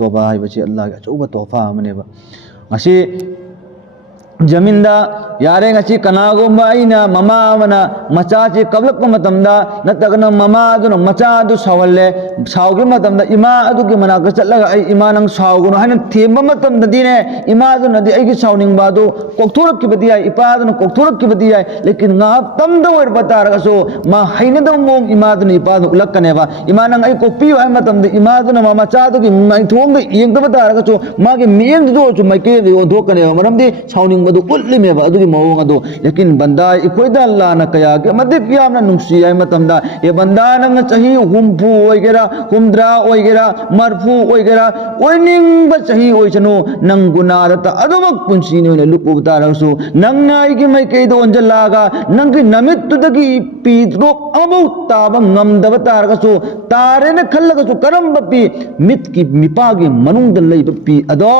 तोबा है अल्लाह की अचौबा तोहफा अमनेबा ngasi jaminda yare ngasi kanagumba ina mama mana macha chi kablak matamda natagana mama adu macha adu sawalle saugi matamda ima adu ki mana ka chatlaga ai ima nang sauguno haina themba matamda dine ima adu nadi ai ki sauning ba du kokthuruk ki badi ai ipa adu kokthuruk ki badi ai lekin nga tamda wer batar ga so ma haina da mong ima adu ni pa du lakkane ba ima nang ai kokpi ai matamda ima adu na mama cha adu ki mai thong da yeng da batar ga so ma ge meng du so mai ke ri do kane maram di sauning madu ulli me ba adu ki mawong adu lekin banda ikoida Allah na kaya ke madik yam na nungsi ai matamda e banda nang chahi humpu oigera humdra oigera marfu oigera oining ba chahi oichano nang guna ta adumak punsi ne lupu ta so nang nai ki mai ke do onjala ga nang ki namit tu dagi pidro abu ta ba ngam da ta ga so tare ne khalla ga so karam ba pi mit ki mipa gi manung da lei ba pi ado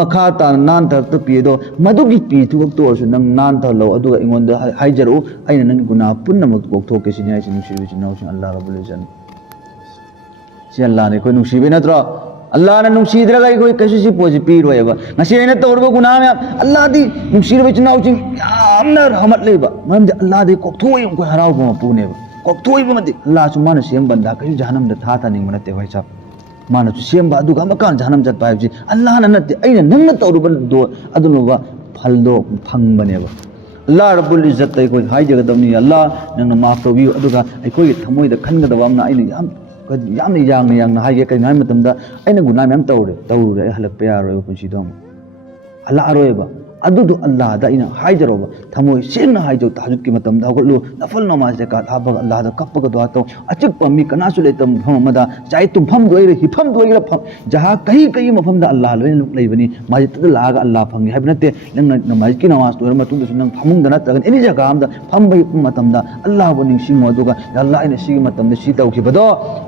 makha ta nan ta pi do madu gi pi tu to so nang nan ta lo adu ingon da haijaru aina nang guna punna mak bok tho ke sinai sin shi bi nau sin Allah rabbul izzat si Allah ne koi nusi be na tro Allah na nusi dra ga koi kashi si poji pi ro ba ngasi aina to ro guna me Allah di nusi be nau sin amna rahmat le ba man di Allah di kok tho yong ko harau ba pu ne ba kok tho ba mati Allah subhanahu sem banda kashi jahanam da tha ning mana te vai sab mana tu sem ba adu ga makan jahanam jat ba ji Allah na na aina nang na to ro ba do adu no ba फलदो फंग बनेबा अल्लाह रब्बुल इज्जत तै कोई high जगदमनी अल्लाह नंग माफ तोबियो अदुगा अखोई थमोइदा खनगदबा अमना आइना याम यांग हाइगे कई नाय मतमदा आइना गुना मैम तौरे हलक यारो पुंसिदो अल्लाह अरोयबा अदुदु अल्लाह दा इना हाइजरोबा थमोइ सेंना हाइजो ताजुद की मतम दा गोलु नफल नमाज दे का थाबा अल्लाह दा कप्पग दुआ तो अचिक पम्मी कनासु लेतम हमदा चाहे तुम फम दोइरे हिफम दोइरे फम जहां कहीं मफम दा अल्लाह लेबनी माजिद दा लाग अल्लाह फंगे हाबनते नंग नमाज की नमाज तोर मतुम दु नंग फमुंग दना तगन एनी जगह आमदा फम बई मतम दा अल्लाह बो निंगसिंगो दुगा अल्लाह इना सी मतम दा सी तौखिबदो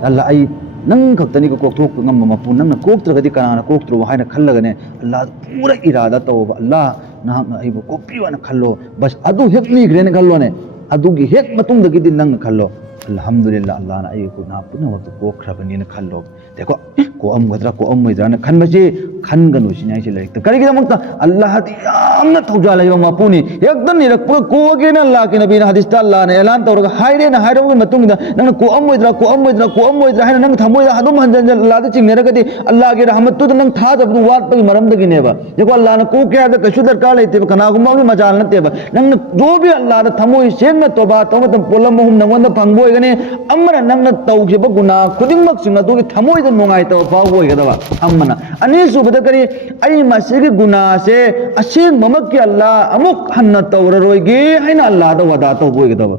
अल्लाह आई नंग खक्तनी को कोक थोक ngam mapu nang na kok tragadi kana kok tro haina khallagane Allah pura irada tawba Allah na aibo kopi wana khallo bas adu hek ni grene khallo ne adu gi hek matung dagi din nang khallo alhamdulillah Allah na ai ko na puna wa ko khrabani na khallo देखो को अम गदरा न खन बजे खन गनु सिनाइ से like करी के मक्ता अल्लाह ति यामना थौजा लाइबा मापुनी एकदम निरक को गे न अल्लाह के नबी हदीस ता अल्लाह ने ऐलान तौर हाइरे न हाइरो के मतुंग दा नंग को अम मोइद्रा हाइन नंग थमोइ दा हदुम हंजन अल्लाह दा चिंग नेरगदि अल्लाह के रहमत तु नंग था जब वात पग मरम दगी नेबा देखो अल्लाह ने को के दा कछु दरकार लेते कना गुमा के मजाल न तेबा नंग जो भी अल्लाह दा थमोइ सेन न तोबा तो मतम पोलम हुम नंगन दा फंगबोय गने अमरा नंग न तौखे ब गुना खुदिंग मक सिंग दु के थमोइ दा मोंगाइ तो फावोय गदबा अमना अनि सुबद करी आई मसिग गुना से असिंग ममक के अल्लाह अमुक हन्न तौररोयगे हैना अल्लाह दा वदा तो बोय गदबा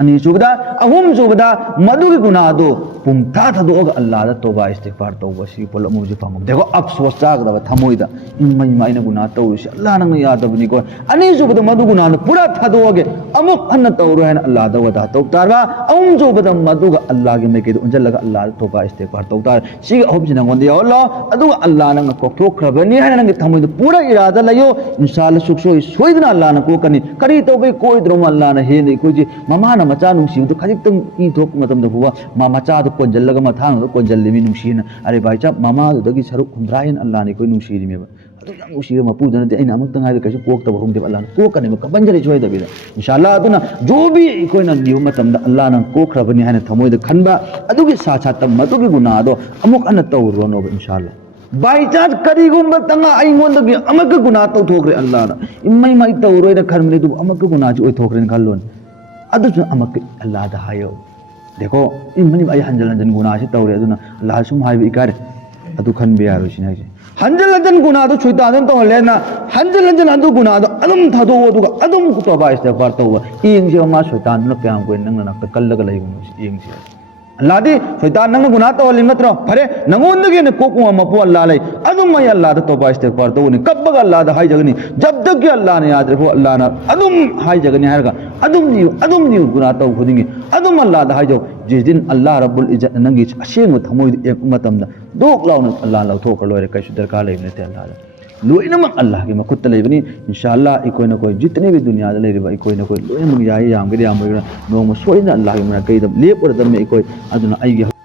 अनि सुबदा अहुम सुबदा मधु की गुना दो पुंथा थदो अल्लाह दा तौबा इस्तिगफार तौबा सी पोल मुझे फामक देखो अफसोस जागदबा थमोइदा इमई माइना गुना तौसी अल्लाह नंग यादबनी को अनि सुबदा मधु गुना पूरा थदोगे अमुक हन्न तौरो हैना अल्लाह दा वदा तो तारबा अहुम सुबदा मधु का अल्लाह के मेके उंजल लगा अल्लाह दा तौबा इस्तिगफार तो तार सी अहुम जिना गोंदे अल्लाह अदु अल्लाह नंग कोक्थोख्रबनी हैना नंग थमोइदा पूरा इरादा लयो इंशाअल्लाह सुखसोई सोइदना अल्लाह न को कनी करी तौबे कोइद्रो अल्लाह न हे नहीं कोजी ममा मचा नुसी खजितंग ई थोक मतम हुआ मा मचा कोंजल्लग मथांग कोंजल्लिमी नुसीन अरे भाई चा ममा दगी सरुक हुंद्रायन अल्लाह ने कोई नुसीरिमेबा अदु याम नुसीरे मपुदन दे अइना अमक तंगाय कछु कोक तब हुंदे अल्लाह को कने म कबंजरे छोय दबिदा इंशाअल्लाह अदुना जो भी कोइना नियम मतम द अल्लाह न को खरबनी हाने थमोय द खनबा अदुगी साचा तम मदुगी गुना दो अमुक अन तौरो नो इंशाअल्लाह बाई चांस करीगुम तंगा अइंगोंदगी अमक गुना तो थोकरे अल्लाह न इमई मई तौरोय द खरमने दु अमक गुना जी ओय थोकरे खल्लोन अदुस अमक अल्लाह दा हायो देखो इन मनी आई हंजल हंजन गुना से तौरे अदुना अल्लाह सुम हाय इकार अदु खन बे यारो सिना जे हंजल हंजन गुना दो छुइता दन तो लेना हंजल हंजन अदु गुना दो अदुम थादो अदुगा अदुम कुतो बा इस्तिगफार तौवा इंग जे मा शैतान न प्याम को नंग न कल्लग लइगु इंग से अल्लाह दी शैतान नंग गुना तो लिम नत्रो फरे नंगोंदगे न कोको मपु अल्लाह लै अदुम मय अल्लाह दा तौबा इस्तिगफार तौनी कब्बग अल्लाह दा हाय जगनी जब तक के अल्लाह ने याद रखो अल्लाह ना अदुम हाय जगनी हायगा अदुम नी गुना तौ खुदिंगी अदुम अल्लाह दा हाय जो जिस दिन अल्लाह रब्बुल इज्जत नंगी अशेंग थमोय एक मतम दा दोक लाउन अल्लाह लौ थोक लोरे कैसु दरकार लेने ते अल्लाह लोइनमक अल्लाह के मखुत लेबनी इंशाअल्लाह इकोय न कोई जितने भी दुनिया दा लेरिबा इकोय न कोई लोइनमक याय याम गदे याम नोम सोइना अल्लाह के मना कई दम लेप और दम में इकोय अदुना आई